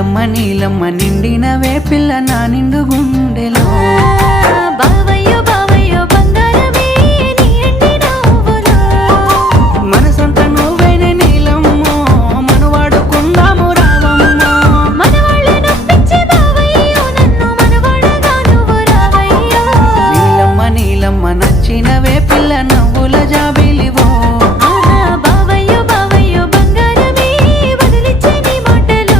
నీలమ్మ నీలమ్మ నిండినవే పిల్ల నా నిండు గుండెలో బావయ్యో బావయ్యో బంగారమే నీ ఎండి నవ్వులో మనసంతా నువ్వేనే నీలమ్మో మనవాడుకుందాము రావమ్మో మనవాళ్ళే నొప్పించే బావయ్యో నన్ను మనవాడగా నువ్వు రావయ్యో నీలమ్మ నీలమ్మ నచ్చినవే పిల్ల నవ్వుల జాబిలివో బావయ్యో బావయ్యో బంగారమే వదిలిచ్చే నీ మాటలో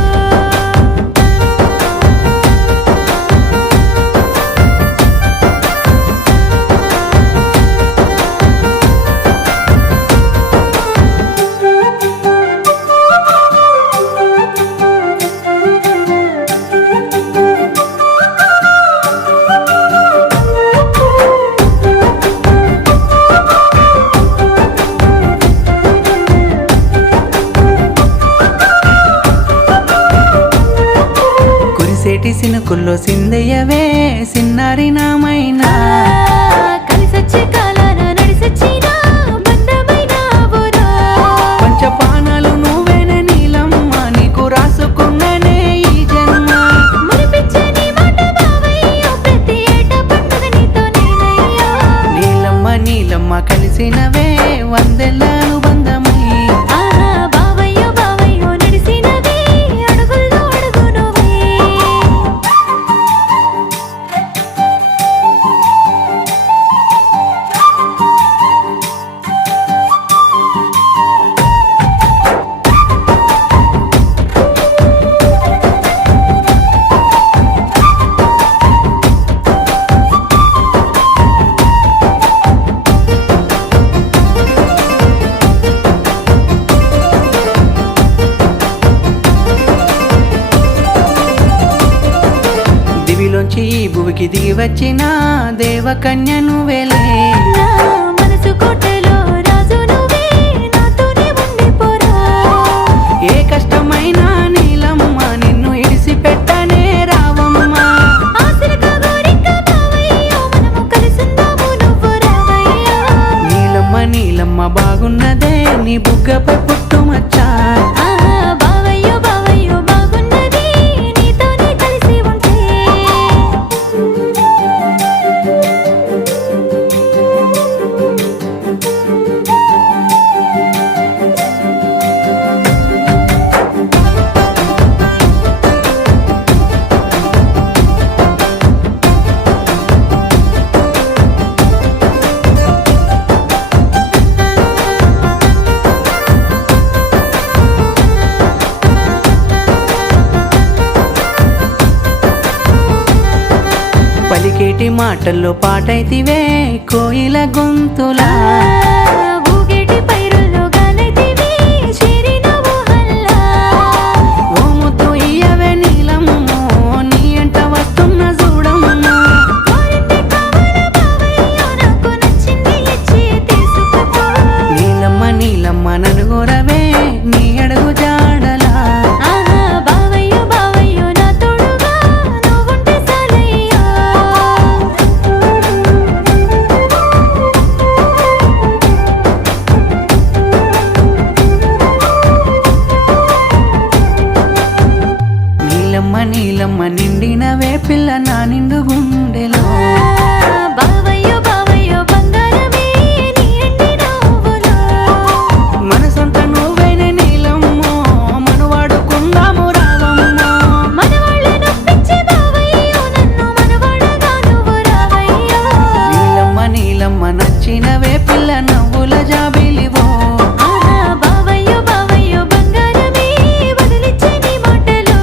కురిసేటి సినుకుల్లో సిందయ్యవే సిన్నారి నామైనా కలిసొచ్చే కాలాన నడిసొచ్చినా బంధమైన ఊరా పంచపానాలు నువ్వేనే నీలమ్మ నీకు రాసుకున్ననే ఈ జన్మ మురిపించే నీ మాట బావయ్యో ప్రతి ఏటా పండుగ నీతో నేనయ్యో నీలమ్మ నీలమ్మ కలిసినవే వందెల అనుబంధమై బావయ్యో బావయ్యో నడిసినవే అడుగుల్లో అడుగు నువ్వే దివిలోంచి ఈ భువికి దిగి వచ్చిన దేవకన్య నువ్వేలే నా మనసు కోటలో రాజు నువ్వే నాతోనే ఉండిపోరా ఏ కష్టమైనా నీలమ్మ నిన్ను ఇడిసిపెట్టనే రావమ్మ ఆశలుగా గోరింక బావయ్యో మనము కలిసుందాము నువ్వు రావయ్యో నీలమ్మ నీలమ్మ బాగున్నదే నీ బుగ్గపై పుట్టుమచ్చా బావయ్యో బావయ్యో బాగున్నది నీతోనే కలిసి ఉంటే పలికేటి మాటల్లో పాటైతివే కోయిల గొంతులా ఊగేటి పైరుల్లో గాలైతివి చేరిన ఊహల్లా ఓ ముద్దు ఇయ్యవే నీలమ్మో నీ ఎంట వస్తున్న చూడమ్మో కోరింది కావాలా బావయ్యో నాకు నచ్చింది ఇచ్చి తీసుకుపో నీలమ్మ నీలమ్మ నలుగురవే నీ అడుగు జాడలా బావయ్యో బావయ్యో నా తోడుగా నువ్వుంటే చాలయ్యో నీలమ్మ నీలమ్మ నిండినవే పిల్ల నా నిండు గుండెలో బావయ్యో బావయ్యో బంగారమే నీ ఎండి నవ్వులో మనసంతా నువ్వేనే నీలమ్మో మనవాడుకుందాము రావమ్మో మనవాళ్ళే నొప్పించే బావయ్యో నన్ను మనవాడగా నువ్వు రావయ్యో నీలమ్మ నీలమ్మ నచ్చినవే పిల్ల నవ్వుల జాబిలివో బావయ్యో బావయ్యో బంగారమే వదిలిచ్చే నీ మాటలో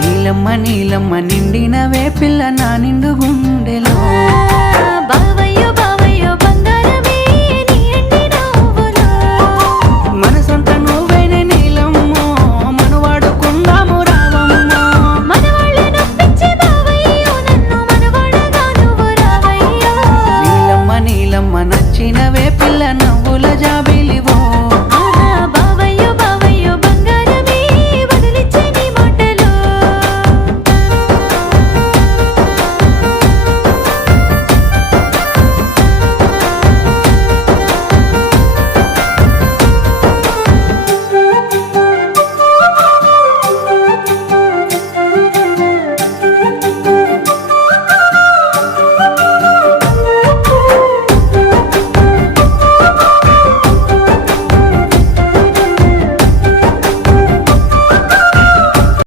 నీలమ్మ నీలమ్మ నిండినవే పిల్ల నా నిండు గుండెలో బావయ్యో బావయ్యో బంగారమే నీ ఎండి నవ్వులో మనసంతా నువ్వేనే నీలమ్మో మనవాడుకుందాము రావమ్మో మనవాళ్ళే నొప్పించే బావయ్యో నన్ను మనవాడగా నువ్వు రావయ్యో నీలమ్మ నీలమ్మ నచ్చినవే పిల్ల నవ్వు